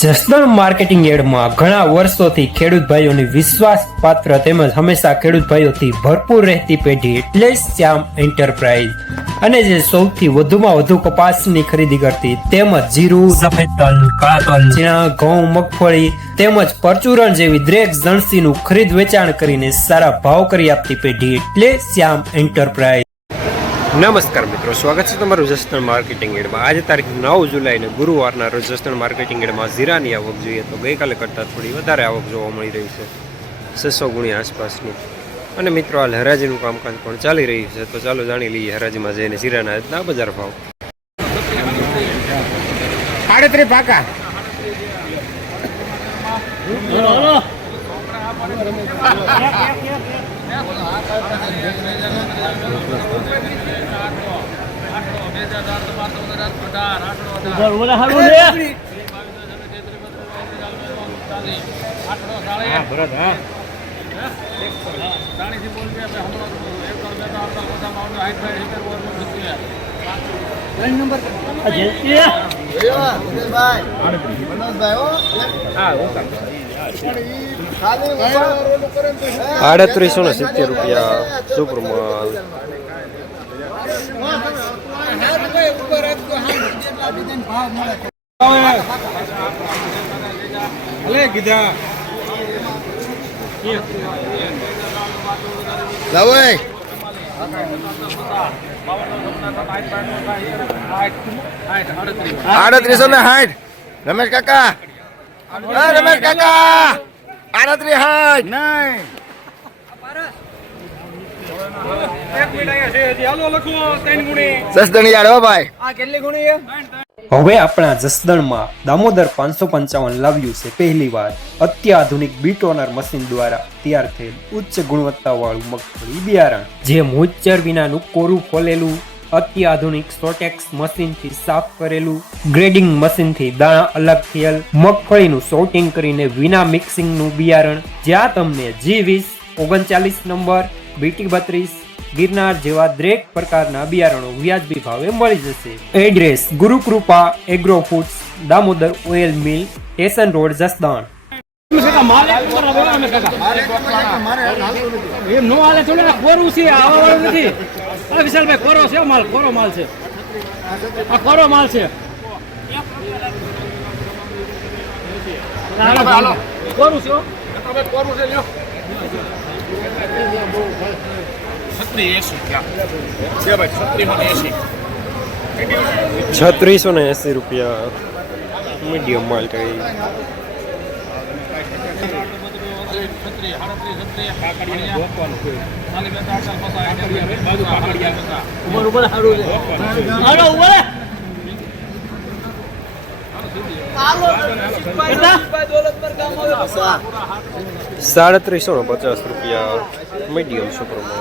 Jasdan marketing યાર્ડમાં ઘણા વર્ષોથી ખેડૂત ભાઈઓની વિશ્વાસપાત્ર તેમજ હંમેશા ખેડૂત ભાઈઓથી ભરપૂર રહેતી પેઢી એટલે શ્યામ એન્ટરપ્રાઇઝ અને જે સૌથી વધુમાં વધુ કપાસની ખરીદી કરતી તેમજ જીરું, સફેદ તલ, કાળા તલ, ચણા, ઘઉં, મગફળી તેમજ પરચુરણ જેવી દરેક જણસીનું ખરીદ વેચાણ કરીને સારા ભાવ કરી આપતી પેઢી એટલે શ્યામ એન્ટરપ્રાઇઝ। નમસ્કાર મિત્રો, સ્વાગત છે તમારું જસદણ માર્કેટિંગ યાર્ડમાં। આજે તારીખ 9 જુલાઈને ગુરુવારના રોજ જસદણ માર્કેટિંગ યાર્ડમાં જીરાની આવક જોઈએ તો ગઈકાલે કરતાં થોડી વધારે આવક જોવા મળી રહી છે, 600 ગુણી આસપાસની। અને મિત્રો હાલ હરાજીનું કામકાજ પણ ચાલી રહ્યું છે, તો ચાલો જાણી લઈએ હરાજીમાં જઈને જીરાના આજના બજાર ભાવ। 38 પાકા ₹3870 સુપર માલ। રમેશ કાકા, રમેશ કાકા 38 નહીં જસદણ યાર હો ભાઈ। આ કેટલી ગુણી છે? હવે આપણા જસદણમાં દામોદર 555 લાવ્યું છે પહેલી વાર અત્યાધુનિક બીટોનર મશીન દ્વારા તૈયાર થયેલ ઉચ્ચ ગુણવત્તાવાળું મગફળી બિયારણ, જે મોઇસ્ચર વિનાનું કોરું ખોલેલું, અત્યાધુનિક સોટેક્સ મશીનથી સાફ કરેલું, ગ્રેડિંગ મશીનથી દાણા અલગ થયેલ, મગફળીનું સોર્ટિંગ કરીને વિના મિક્સિંગનું બિયારણ, જ્યાં તમને G20, 39 નંબર, BT32, ગિરનાર જેવા દરેક પ્રકારના બિયારણો વ્યાજબી ભાવે મળી જશે। Address Gurukrupa agro foods, Damodar oil mill, station road, Jasdan. ₹3680 medium માલ કઈ। ₹3750 મીડિયમ સુપર માલ।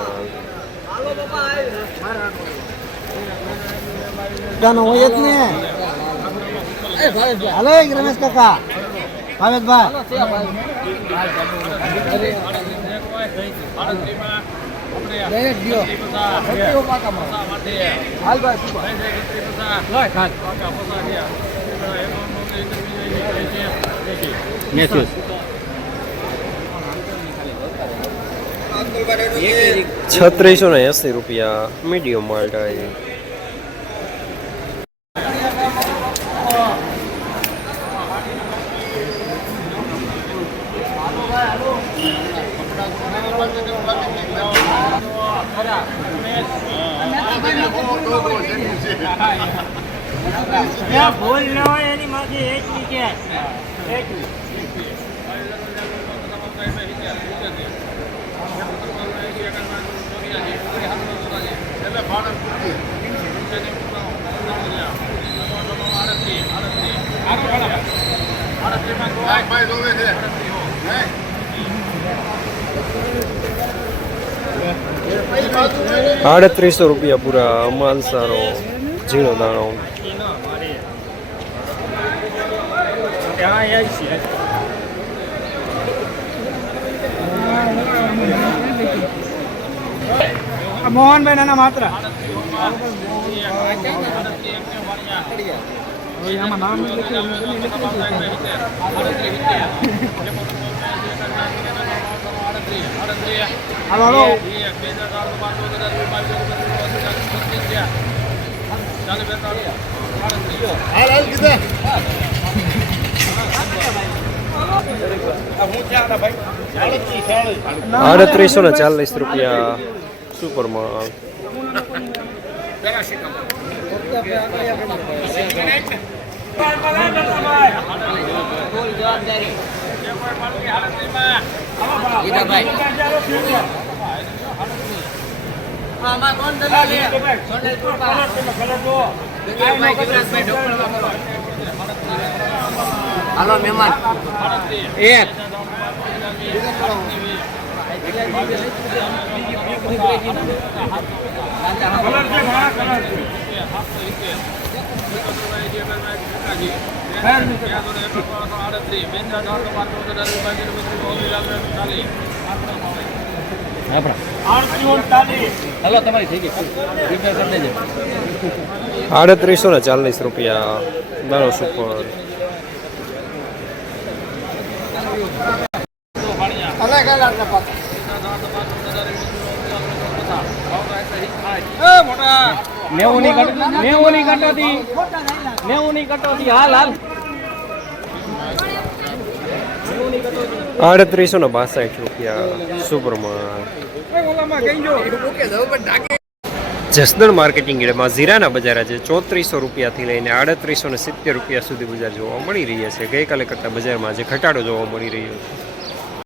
હોય જ ને હાલો રમેશ કાકા, ભાવેશભાઈ ₹3680 મીડિયમ માલ ટાઈ। ભૂલ ન હોય એની માથે એટલી કે ₹3800 પૂરા માલ સારો, ઝીણો દાણો। મોહનભાઈ નાના માત્ર હાલો હાલો હાલ હાલ કીધે 3840 રૂપિયા સુપરમાં. હાલો મહેમાન એક હલો તમારી થઈ ગઈ રિપેર કરી દેજો. 3840 રૂપિયા દાણો સુપર. અલગ અલગ નેવુંની કટોતી હાલ હાલ 3862 રૂપિયા સુપરમાં. જસદણ માર્કેટિંગ યાર્ડમાં જીરાના બજાર આજે 3400 રૂપિયાથી લઈને 3870 રૂપિયા સુધી બજાર જોવા મળી રહ્યા છે. ગઈકાલે કરતાં બજારમાં આજે ઘટાડો જોવા મળી રહ્યો છે.